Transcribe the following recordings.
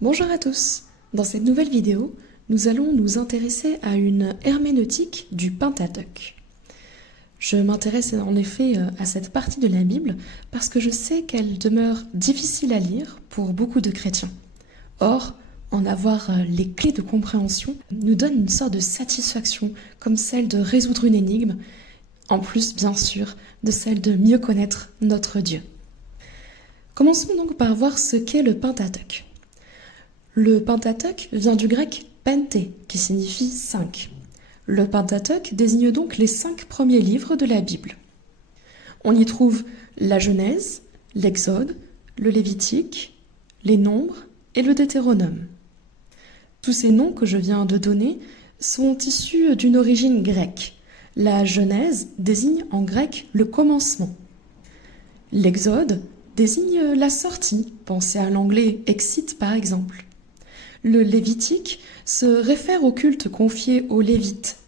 Bonjour à tous. Dans cette nouvelle vidéo, nous allons nous intéresser à une herméneutique du Pentateuque. Je m'intéresse en effet à cette partie de la Bible parce que je sais qu'elle demeure difficile à lire pour beaucoup de chrétiens. Or, en avoir les clés de compréhension nous donne une sorte de satisfaction comme celle de résoudre une énigme, en plus bien sûr de celle de mieux connaître notre Dieu. Commençons donc par voir ce qu'est le Pentateuque. Le Pentateuque vient du grec penté, qui signifie 5. Le Pentateuque désigne donc les 5 premiers livres de la Bible. On y trouve la Genèse, l'Exode, le Lévitique, les Nombres et le Deutéronome. Tous ces noms que je viens de donner sont issus d'une origine grecque. La Genèse désigne en grec le commencement. L'Exode désigne la sortie, pensez à l'anglais exit par exemple. Le Lévitique se réfère au culte confié aux Lévites.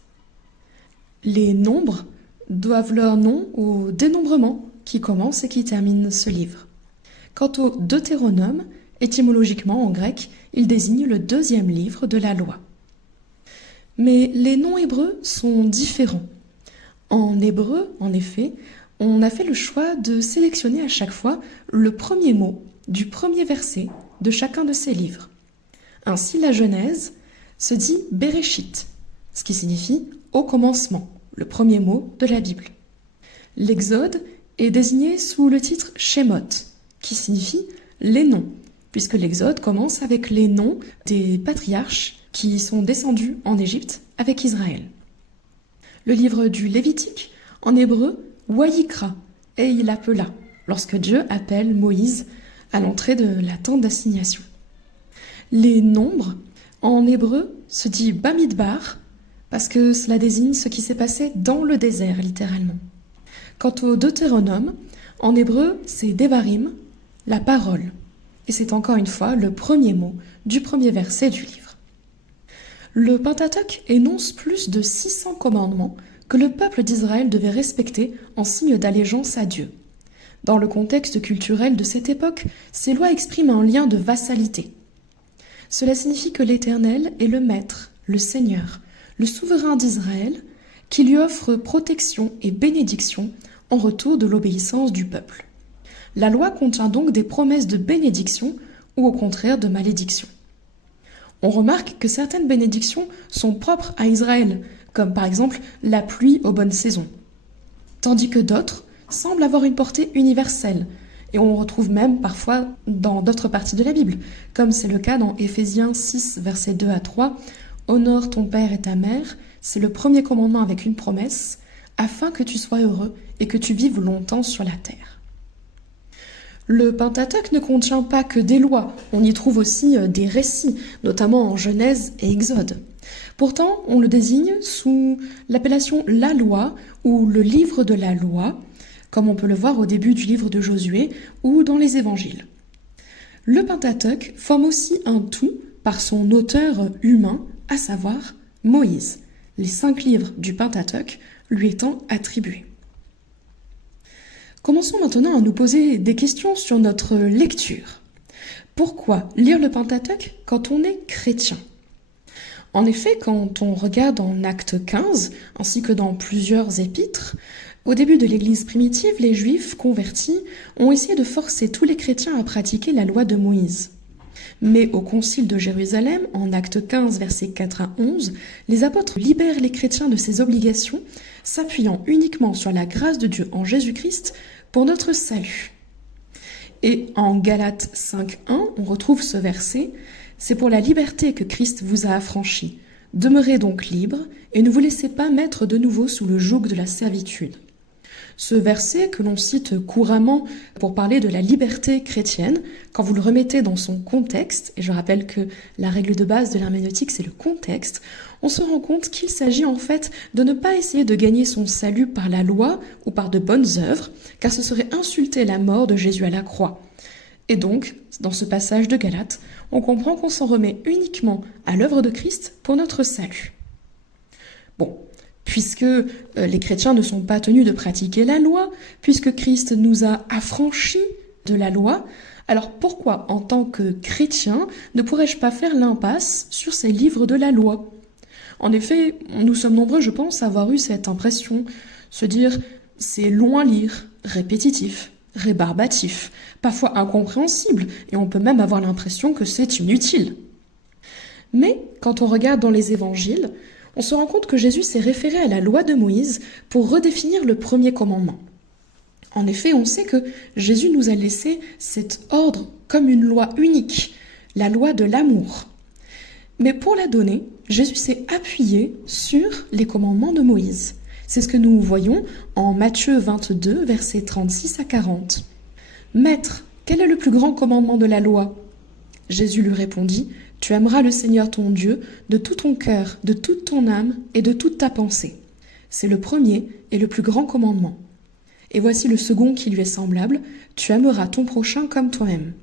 Les nombres doivent leur nom au dénombrement qui commence et qui termine ce livre. Quant au Deutéronome, étymologiquement en grec, il désigne le 2e livre de la loi. Mais les noms hébreux sont différents. En hébreu, en effet, on a fait le choix de sélectionner à chaque fois le premier mot du premier verset de chacun de ces livres. Ainsi, la Genèse se dit Bereshit, ce qui signifie « au commencement », le premier mot de la Bible. L'Exode est désigné sous le titre Shemot, qui signifie « les noms », puisque l'Exode commence avec les noms des patriarches qui sont descendus en Égypte avec Israël. Le livre du Lévitique, en hébreu, Wayikra, et il appela, lorsque Dieu appelle Moïse à l'entrée de la tente d'assignation. Les nombres, en hébreu, se dit Bamidbar, parce que cela désigne ce qui s'est passé dans le désert, littéralement. Quant au Deutéronome, en hébreu, c'est Devarim, la parole. Et c'est encore une fois le premier mot du premier verset du livre. Le Pentateuque énonce plus de 600 commandements que le peuple d'Israël devait respecter en signe d'allégeance à Dieu. Dans le contexte culturel de cette époque, ces lois expriment un lien de vassalité. Cela signifie que l'Éternel est le Maître, le Seigneur, le souverain d'Israël, qui lui offre protection et bénédiction en retour de l'obéissance du peuple. La loi contient donc des promesses de bénédiction ou au contraire de malédiction. On remarque que certaines bénédictions sont propres à Israël, comme par exemple la pluie aux bonnes saisons, tandis que d'autres semblent avoir une portée universelle, et on retrouve même parfois dans d'autres parties de la Bible, comme c'est le cas dans Éphésiens 6, versets 2 à 3, « Honore ton père et ta mère », c'est le premier commandement avec une promesse, « afin que tu sois heureux et que tu vives longtemps sur la terre ». Le Pentateuque ne contient pas que des lois, on y trouve aussi des récits, notamment en Genèse et Exode. Pourtant, on le désigne sous l'appellation « la loi » ou « le livre de la loi », comme on peut le voir au début du livre de Josué ou dans les évangiles. Le Pentateuque forme aussi un tout par son auteur humain, à savoir Moïse, les 5 livres du Pentateuque lui étant attribués. Commençons maintenant à nous poser des questions sur notre lecture. Pourquoi lire le Pentateuque quand on est chrétien ? En effet, quand on regarde en Actes 15, ainsi que dans plusieurs épîtres, au début de l'Église primitive, les Juifs convertis ont essayé de forcer tous les chrétiens à pratiquer la loi de Moïse. Mais au Concile de Jérusalem, en Actes 15, versets 4 à 11, les apôtres libèrent les chrétiens de ces obligations, s'appuyant uniquement sur la grâce de Dieu en Jésus-Christ pour notre salut. Et en Galates 5.1, on retrouve ce verset « C'est pour la liberté que Christ vous a affranchis. Demeurez donc libres et ne vous laissez pas mettre de nouveau sous le joug de la servitude. » Ce verset que l'on cite couramment pour parler de la liberté chrétienne, quand vous le remettez dans son contexte, et je rappelle que la règle de base de l'herméneutique c'est le contexte, on se rend compte qu'il s'agit en fait de ne pas essayer de gagner son salut par la loi ou par de bonnes œuvres, car ce serait insulter la mort de Jésus à la croix. Et donc, dans ce passage de Galates, on comprend qu'on s'en remet uniquement à l'œuvre de Christ pour notre salut. Bon, puisque les chrétiens ne sont pas tenus de pratiquer la loi, puisque Christ nous a affranchis de la loi, Alors pourquoi, en tant que chrétien, ne pourrais-je pas faire l'impasse sur ces livres de la loi? En effet, nous sommes nombreux, je pense, à avoir eu cette impression, se dire c'est long à lire, répétitif, rébarbatif, parfois incompréhensible, et on peut même avoir l'impression que c'est inutile. Mais quand on regarde dans les évangiles, on se rend compte que Jésus s'est référé à la loi de Moïse pour redéfinir le premier commandement. En effet, on sait que Jésus nous a laissé cet ordre comme une loi unique, la loi de l'amour. Mais pour la donner, Jésus s'est appuyé sur les commandements de Moïse. C'est ce que nous voyons en Matthieu 22, versets 36 à 40. « Maître, quel est le plus grand commandement de la loi ?» Jésus lui répondit, « Tu aimeras le Seigneur ton Dieu de tout ton cœur, de toute ton âme et de toute ta pensée. C'est le premier et le plus grand commandement. Et voici le second qui lui est semblable, tu aimeras ton prochain comme toi-même.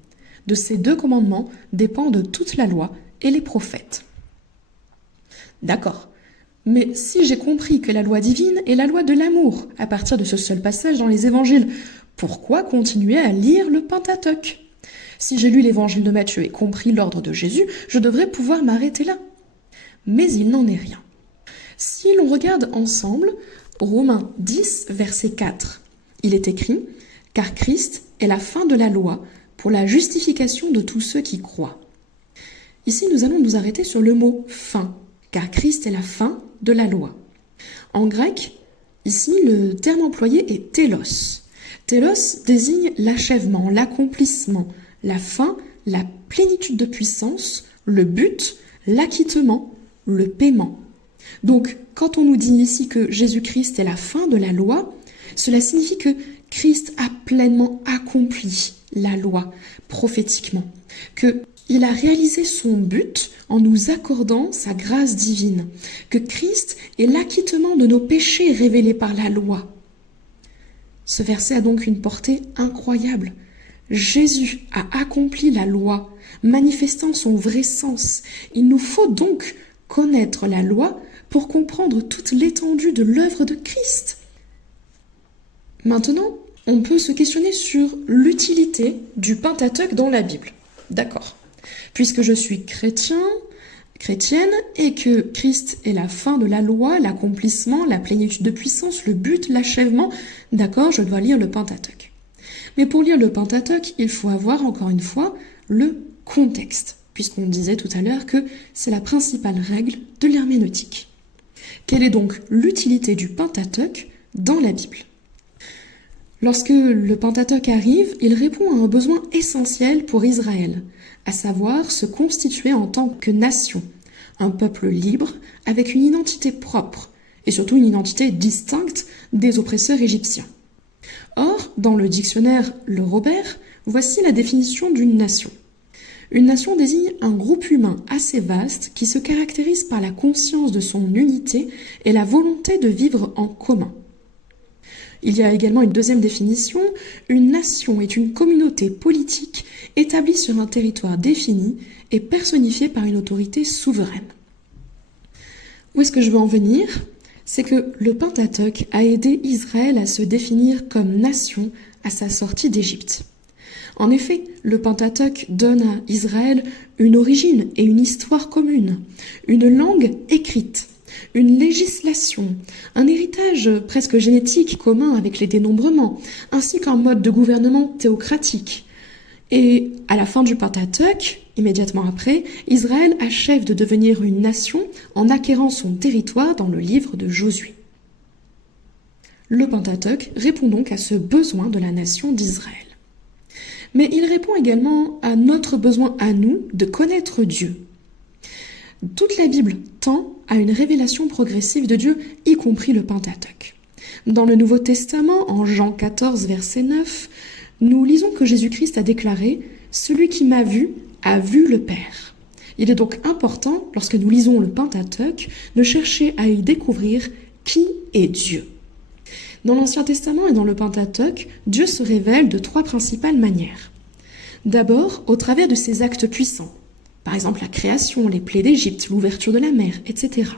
De ces deux commandements dépendent toute la loi et les prophètes. » D'accord. Mais si j'ai compris que la loi divine est la loi de l'amour à partir de ce seul passage dans les évangiles, pourquoi continuer à lire le Pentateuque? Si j'ai lu l'évangile de Matthieu et compris l'ordre de Jésus, je devrais pouvoir m'arrêter là. Mais il n'en est rien. Si l'on regarde ensemble Romains 10, verset 4, il est écrit « Car Christ est la fin de la loi pour la justification de tous ceux qui croient. » Ici, nous allons nous arrêter sur le mot « fin », car Christ est la fin de la loi. En grec, ici, le terme employé est télos. Télos désigne l'achèvement, l'accomplissement, la fin, la plénitude de puissance, le but, l'acquittement, le paiement. Donc, quand on nous dit ici que Jésus-Christ est la fin de la loi, cela signifie que Christ a pleinement accompli la loi prophétiquement, qu'il a réalisé son but en nous accordant sa grâce divine, que Christ est l'acquittement de nos péchés révélés par la loi. Ce verset a donc une portée incroyable. Jésus a accompli la loi, manifestant son vrai sens. Il nous faut donc connaître la loi pour comprendre toute l'étendue de l'œuvre de Christ. Maintenant, on peut se questionner sur l'utilité du Pentateuque dans la Bible. D'accord. Puisque je suis chrétienne, et que Christ est la fin de la loi, l'accomplissement, la plénitude de puissance, le but, l'achèvement, d'accord, je dois lire le Pentateuque. Mais pour lire le Pentateuque, il faut avoir, encore une fois, le contexte, puisqu'on disait tout à l'heure que c'est la principale règle de l'herméneutique. Quelle est donc l'utilité du Pentateuque dans la Bible ? Lorsque le Pentateuque arrive, il répond à un besoin essentiel pour Israël, à savoir se constituer en tant que nation, un peuple libre avec une identité propre et surtout une identité distincte des oppresseurs égyptiens. Or, dans le dictionnaire Le Robert, voici la définition d'une nation. Une nation désigne un groupe humain assez vaste qui se caractérise par la conscience de son unité et la volonté de vivre en commun. Il y a également une deuxième définition, une nation est une communauté politique établie sur un territoire défini et personnifiée par une autorité souveraine. Où est-ce que je veux en venir ? C'est que le Pentateuque a aidé Israël à se définir comme nation à sa sortie d'Égypte. En effet, le Pentateuque donne à Israël une origine et une histoire commune, une langue écrite, une législation, un héritage presque génétique commun avec les dénombrements, ainsi qu'un mode de gouvernement théocratique. Et à la fin du Pentateuque, immédiatement après, Israël achève de devenir une nation en acquérant son territoire dans le livre de Josué. Le Pentateuque répond donc à ce besoin de la nation d'Israël. Mais il répond également à notre besoin à nous de connaître Dieu. Toute la Bible tend à une révélation progressive de Dieu, y compris le Pentateuque. Dans le Nouveau Testament, en Jean 14, verset 9, nous lisons que Jésus-Christ a déclaré « Celui qui m'a vu a vu le Père ». Il est donc important, lorsque nous lisons le Pentateuque, de chercher à y découvrir qui est Dieu. Dans l'Ancien Testament et dans le Pentateuque, Dieu se révèle de trois principales manières. D'abord, au travers de ses actes puissants. Par exemple, la création, les plaies d'Égypte, l'ouverture de la mer, etc.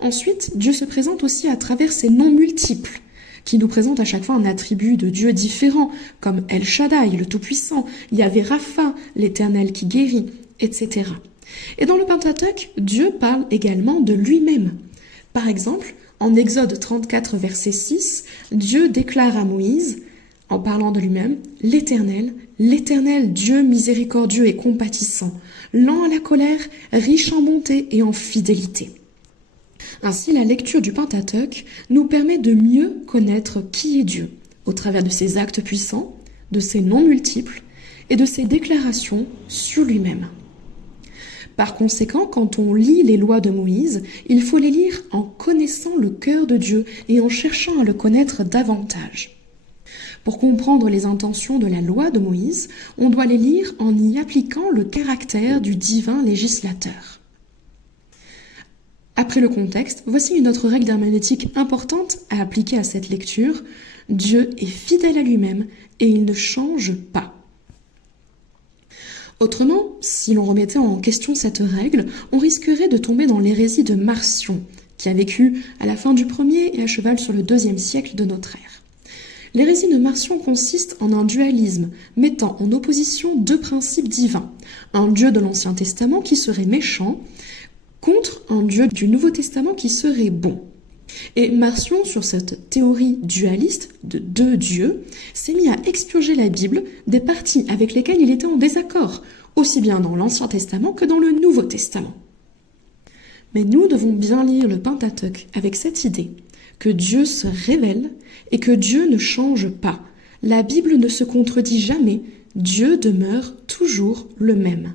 Ensuite, Dieu se présente aussi à travers ses noms multiples, qui nous présente à chaque fois un attribut de Dieu différent, comme El Shaddai, le Tout-Puissant, Yahvé Rapha, l'Éternel qui guérit, etc. Et dans le Pentateuque, Dieu parle également de lui-même. Par exemple, en Exode 34, verset 6, Dieu déclare à Moïse, en parlant de lui-même, l'Éternel, l'Éternel Dieu miséricordieux et compatissant, lent à la colère, riche en bonté et en fidélité. Ainsi, la lecture du Pentateuque nous permet de mieux connaître qui est Dieu, au travers de ses actes puissants, de ses noms multiples et de ses déclarations sur lui-même. Par conséquent, quand on lit les lois de Moïse, il faut les lire en connaissant le cœur de Dieu et en cherchant à le connaître davantage. Pour comprendre les intentions de la loi de Moïse, on doit les lire en y appliquant le caractère du divin législateur. Après le contexte, voici une autre règle herméneutique importante à appliquer à cette lecture. Dieu est fidèle à lui-même et il ne change pas. Autrement, si l'on remettait en question cette règle, on risquerait de tomber dans l'hérésie de Marcion, qui a vécu à la fin du 1er et à cheval sur le 2e siècle de notre ère. L'hérésie de Marcion consiste en un dualisme, mettant en opposition deux principes divins. Un Dieu de l'Ancien Testament qui serait méchant, contre un Dieu du Nouveau Testament qui serait bon. Et Marcion, sur cette théorie dualiste de deux dieux, s'est mis à expurger la Bible des parties avec lesquelles il était en désaccord, aussi bien dans l'Ancien Testament que dans le Nouveau Testament. Mais nous devons bien lire le Pentateuque avec cette idée, que Dieu se révèle et que Dieu ne change pas. La Bible ne se contredit jamais, Dieu demeure toujours le même.